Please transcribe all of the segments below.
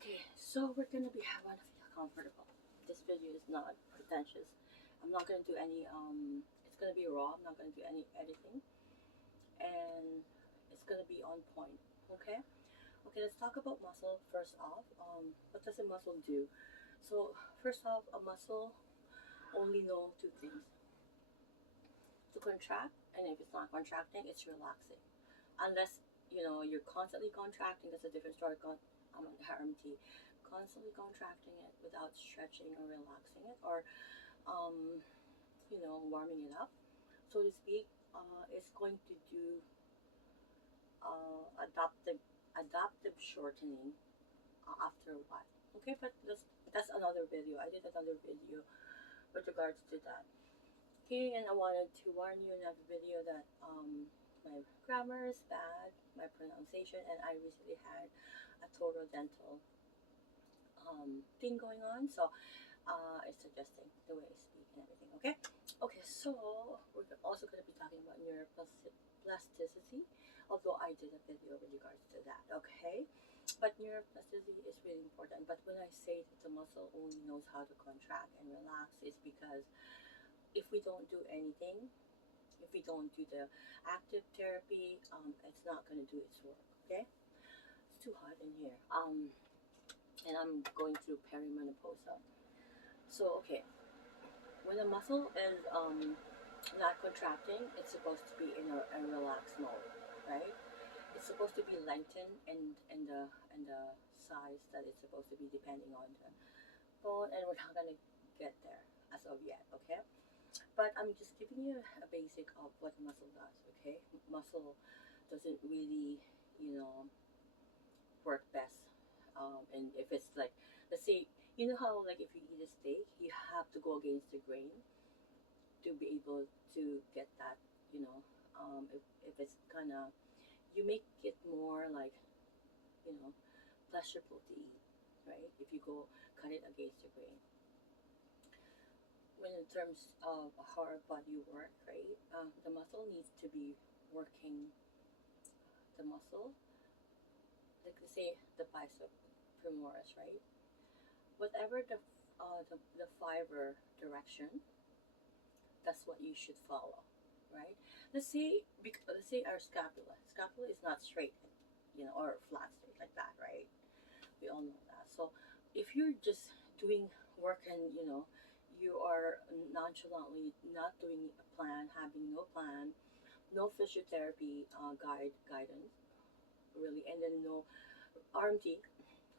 Okay, so we're gonna be having to feel comfortable. This video is not pretentious. I'm not gonna do any it's gonna be raw, I'm not gonna do any editing, and it's gonna be on point. Okay? Okay, let's talk about muscle first off. What does a muscle do? So first off, a muscle only know two things. To contract, and if it's not contracting, it's relaxing. Unless you're constantly contracting, that's a different story. I'm an RMT, constantly contracting it without stretching or relaxing it, or um, warming it up, so to speak. It's going to do adaptive shortening after a while. Okay, but that's another video. I did another video with regards to that. Okay, and I wanted to warn you in that video that my grammar is bad, my pronunciation, and I recently had a total dental thing going on, so it's suggesting the way I speak and everything. Okay, okay. So we're also going to be talking about neuroplasticity, although I did a video with regards to that. Okay, but neuroplasticity is really important. But when I say that the muscle only knows how to contract and relax, it's because if we don't do anything, if we don't do the active therapy, it's not going to do its work. Okay, it's too hot in here. And I'm going through perimenopause. So okay, when a muscle is not contracting, it's supposed to be in a relaxed mode, right? It's supposed to be lengthened and the size that it's supposed to be depending on the bone, and we're not gonna get there as of yet, okay? But I'm just giving you a basic of what muscle does, okay? Muscle doesn't really, you know, work best. And if it's like, let's say, you know how like if you eat a steak, you have to go against the grain to be able to get that, you know, if it's kind of, you make it more like, you know, pleasurable to eat, right? If you go cut it against the grain. When in terms of how our body work, right, the muscle needs to be working the muscle, like let's say the bicep femoris, right? Whatever the fiber direction, that's what you should follow, right? Let's say our scapula is not straight, or flat straight like that, right? We all know that. So if you're just doing work and you are nonchalantly not doing a plan, having no plan, no physiotherapy guidance really, and then no RMT,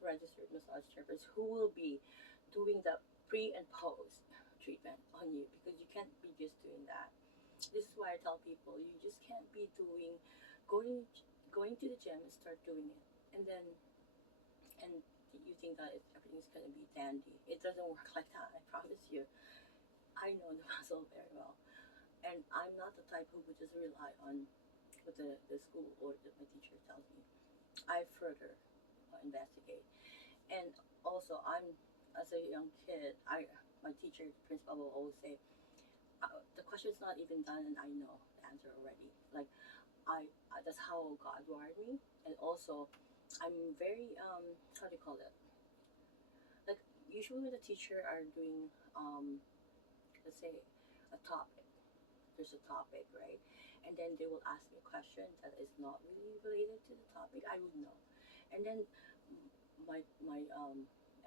registered massage therapists, who will be doing the pre and post treatment on you, because you can't be just doing that. This is why I tell people you just can't be doing going going to the gym and start doing it, and then and you think that everything's gonna be dandy. It doesn't work like that. I promise you. I know the muscle very well, and I'm not the type who would just rely on what the school or my teacher tells me. I further investigate, and also I'm, as a young kid, I my teacher principal will always say, the question's not even done and I know the answer already. Like that's how God wired me, and also I'm very how do you call it? Like usually when the teacher are doing let's say a topic, there's a topic, right? And then they will ask me a question that is not really related to the topic. I would know, and then my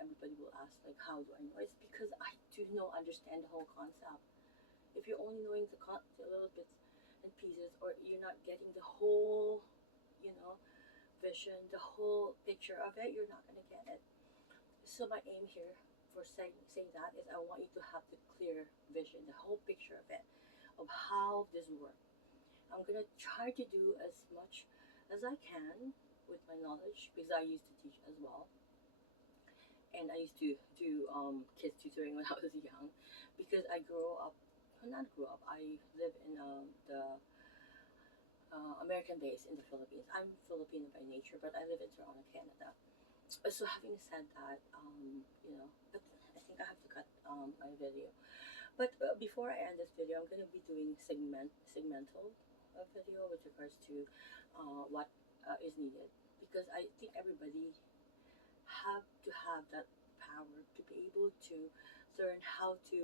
everybody will ask like, how do I know? It's because I do know understand the whole concept. If you're only knowing the little bits and pieces, or you're not getting the whole, you know, vision, the whole picture of it, you're not gonna get it. So my aim here for saying that is I want you to have the clear vision, the whole picture of it, of how this works. I'm gonna try to do as much as I can with my knowledge, because I used to teach as well, and I used to do kids tutoring when I was young, because I grew up, well, not grew up. I live in the American base in the Philippines. I'm Filipino by nature, but I live in Toronto, Canada. So having said that, but I think I have to cut my video. But before I end this video, I'm gonna be doing segmental video with regards to what is needed, because I think everybody have to have that power to be able to learn how to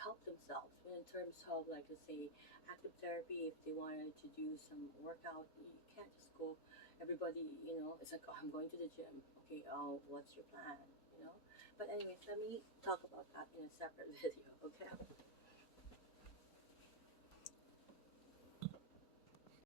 help themselves. But in terms of, like, let's say, active therapy, if they wanted to do some workout, you can't just go. Everybody, it's like, oh, I'm going to the gym. Okay, oh, what's your plan? But anyways, let me talk about that in a separate video. Okay.